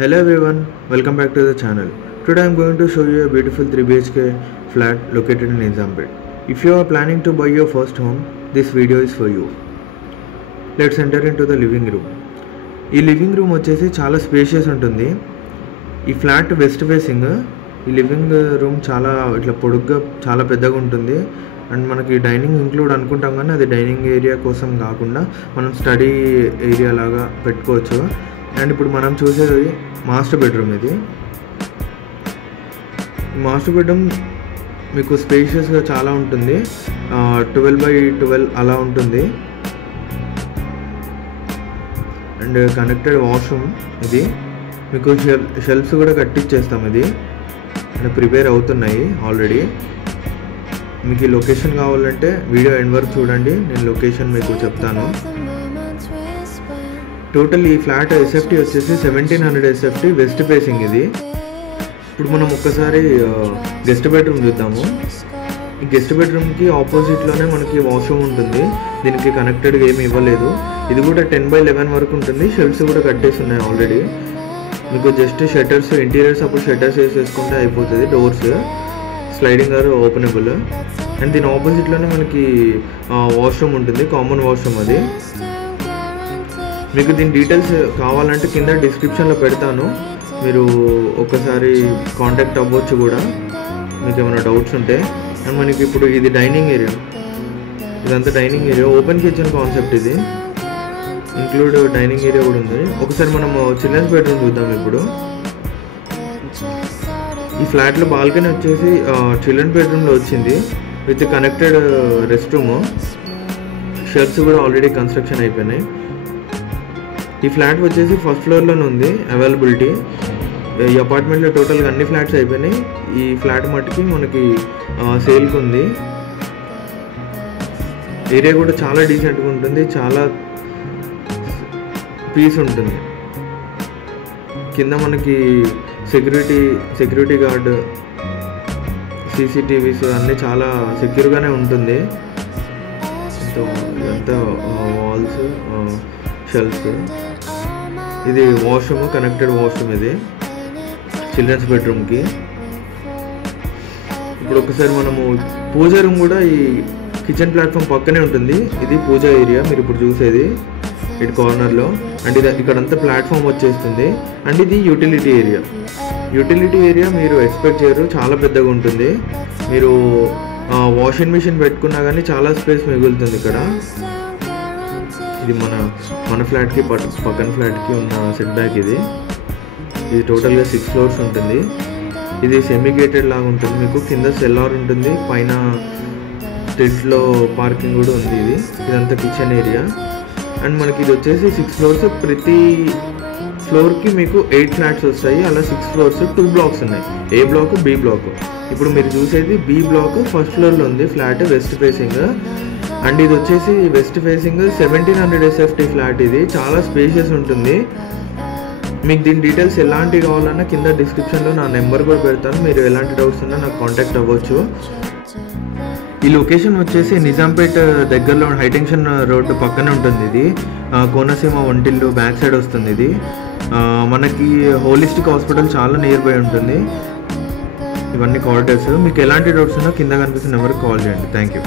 Hello everyone, welcome back to the channel. Today I am going to show you a beautiful 3 BHK flat located in Nizampet. If you are planning to buy your first home, this video is for you. Let's enter into the living room. ఈ living room వచ్చేసి చాలా spacious ఉంటుంది. ఈ flat west facing. ఈ living room చాలా ఇట్లా పొడుగ్గా చాలా పెద్దగా ఉంటుంది. అండ్ మనకి డైనింగ్ ఇంక్లూడ్ అనుకుంటాం కానీ అది డైనింగ్ ఏరియా కోసం కాకుండా మనం స్టడీ ఏరియా లాగా పెట్టుకోవచ్చు. అండ్ ఇప్పుడు మనం చూసేది మాస్టర్ బెడ్రూమ్. ఇది మాస్టర్ బెడ్రూమ్ మీకు స్పేషియస్గా చాలా ఉంటుంది. 12x12 అలా ఉంటుంది. And connected washroom. ఇది మీకు షెల్ఫ్స్ కూడా కట్టించేస్తాం. ఇది అండ్ ప్రిపేర్ అవుతున్నాయి ఆల్రెడీ. మీకు ఈ లొకేషన్ కావాలంటే వీడియో ఎండ్ వరకు చూడండి, నేను లొకేషన్ మీకు చెప్తాను. టోటల్ ఈ ఫ్లాట్ ఎస్ఎఫ్టీ వచ్చేసి 1700 ఎస్ఎఫ్టీ వెస్ట్ ఫేసింగ్. ఇది ఇప్పుడు మనం ఒక్కసారి గెస్ట్ బెడ్రూమ్ చూద్దాము. ఈ గెస్ట్ బెడ్రూమ్కి ఆపోజిట్లోనే మనకి వాష్రూమ్ ఉంటుంది. దీనికి కనెక్టెడ్గా ఏమి ఇవ్వలేదు. ఇది కూడా 10x11 వరకు ఉంటుంది. షెల్ఫ్స్ కూడా కట్టేసి ఉన్నాయి ఆల్రెడీ. మీకు జస్ట్ షట్టర్స్ ఇంటీరియర్స్ అప్పుడు షట్టర్స్ వేసేసుకుంటే అయిపోతుంది. Doors sliding or openable. And దీని ఆపోజిట్లోనే మనకి వాష్రూమ్ ఉంటుంది, కామన్ వాష్రూమ్. అది మీకు దీని డీటెయిల్స్ కావాలంటే కింద డిస్క్రిప్షన్లో పెడతాను, మీరు ఒక్కసారి కాంటాక్ట్ అవ్వచ్చు కూడా మీకు ఏమైనా డౌట్స్ ఉంటే. అండ్ మనకి ఇప్పుడు ఇది డైనింగ్ ఏరియా. ఇదంతా dining area, open kitchen concept. ఇది ఇంక్లూడ్ డైనింగ్ ఏరియా కూడా ఉంది. ఒకసారి మనం చిల్డ్రన్స్ బెడ్రూమ్ చూద్దాం. ఇప్పుడు ఈ ఫ్లాట్లో బాల్కనీ వచ్చేసి చిల్డ్రన్స్ బెడ్రూమ్లో వచ్చింది with connected rest room. Shelves కూడా ఆల్రెడీ కన్స్ట్రక్షన్ అయిపోయినాయి. ఈ ఫ్లాట్ వచ్చేసి ఫస్ట్ ఫ్లోర్లోనే ఉంది అవైలబిలిటీ. ఈ అపార్ట్మెంట్లో టోటల్గా అన్ని ఫ్లాట్స్ అయిపోయినాయి. ఈ ఫ్లాట్ మట్టుకి మనకి సేల్కి ఉంది. ఏరియా కూడా చాలా డీసెంట్గా ఉంటుంది, చాలా పీస్ ఉంటుంది. కింద మనకి సెక్యూరిటీ గార్డ్, సీసీటీవీస్ అన్నీ చాలా సెక్యూర్గానే ఉంటుంది. ఇదంతా వాల్స్, షెల్ఫ్స్. ఇది వాష్రూమ్, కనెక్టెడ్ వాష్రూమ్. ఇది చిల్డ్రన్స్ బెడ్రూమ్కి. ఇప్పుడు ఒకసారి మనము పూజా రూమ్ కూడా ఈ కిచెన్ ప్లాట్ఫామ్ పక్కనే ఉంటుంది. ఇది పూజా ఏరియా మీరు ఇప్పుడు చూసేది ఇటు కార్నర్లో. అండ్ ఇది ఇక్కడంతా ప్లాట్ఫామ్ వచ్చేస్తుంది. అండ్ ఇది యూటిలిటీ ఏరియా మీరు ఎక్స్పెక్ట్ చేయరు, చాలా పెద్దగా ఉంటుంది. మీరు వాషింగ్ మిషన్ పెట్టుకున్నా కానీ చాలా స్పేస్ మిగులుతుంది ఇక్కడ. ఇది మన ఫ్లాట్కి పక్కన ఫ్లాట్కి ఉన్న సెట్ బ్యాక్. ఇది టోటల్గా 6 ఫ్లోర్స్ ఉంటుంది. ఇది సెమీ గేటెడ్ లాగా ఉంటుంది. మీకు కింద సెల్లార్ ఉంటుంది, పైన స్ట్రీట్లో పార్కింగ్ కూడా ఉంది. ఇదంతా కిచెన్ ఏరియా. అండ్ మనకి ఇది వచ్చేసి 6 ఫ్లోర్స్. ప్రతి ఫ్లోర్కి మీకు 8 ఫ్లాట్స్ వస్తాయి. అలా 6 ఫ్లోర్స్ 2 బ్లాక్స్ ఉన్నాయి, ఏ బ్లాక్ బి బ్లాక్. ఇప్పుడు మీరు చూసేది బి బ్లాక్ ఫస్ట్ ఫ్లోర్లో ఉంది ఫ్లాట్ వెస్ట్ ఫేసింగ్. అండ్ ఇది వచ్చేసి వెస్ట్ ఫేసింగ్ 1700 ఎస్ఎఫ్టీ ఫ్లాట్. ఇది చాలా స్పేషియస్ ఉంటుంది. మీకు దీని డీటెయిల్స్ ఎలాంటివి కావాలన్నా కింద డిస్క్రిప్షన్లో నా నెంబర్ కూడా పెడతాను, మీరు ఎలాంటి డౌట్స్ ఉన్నా నాకు కాంటాక్ట్ అవ్వచ్చు. ఈ లొకేషన్ వచ్చేసి నిజాంపేట్ దగ్గరలో హైటెన్షన్ రోడ్డు పక్కనే ఉంటుంది. ఇది కోనసీమ వంటిల్లు బ్యాక్ సైడ్ వస్తుంది. ఇది మనకి హోలిస్టిక్ హాస్పిటల్ చాలా నియర్ బై ఉంటుంది. ఇవన్నీ కారిడార్స్. మీకు ఎలాంటి డౌట్స్ ఉన్నా కింద కనిపిస్తున్న నెంబర్కి కాల్ చేయండి. Thank you.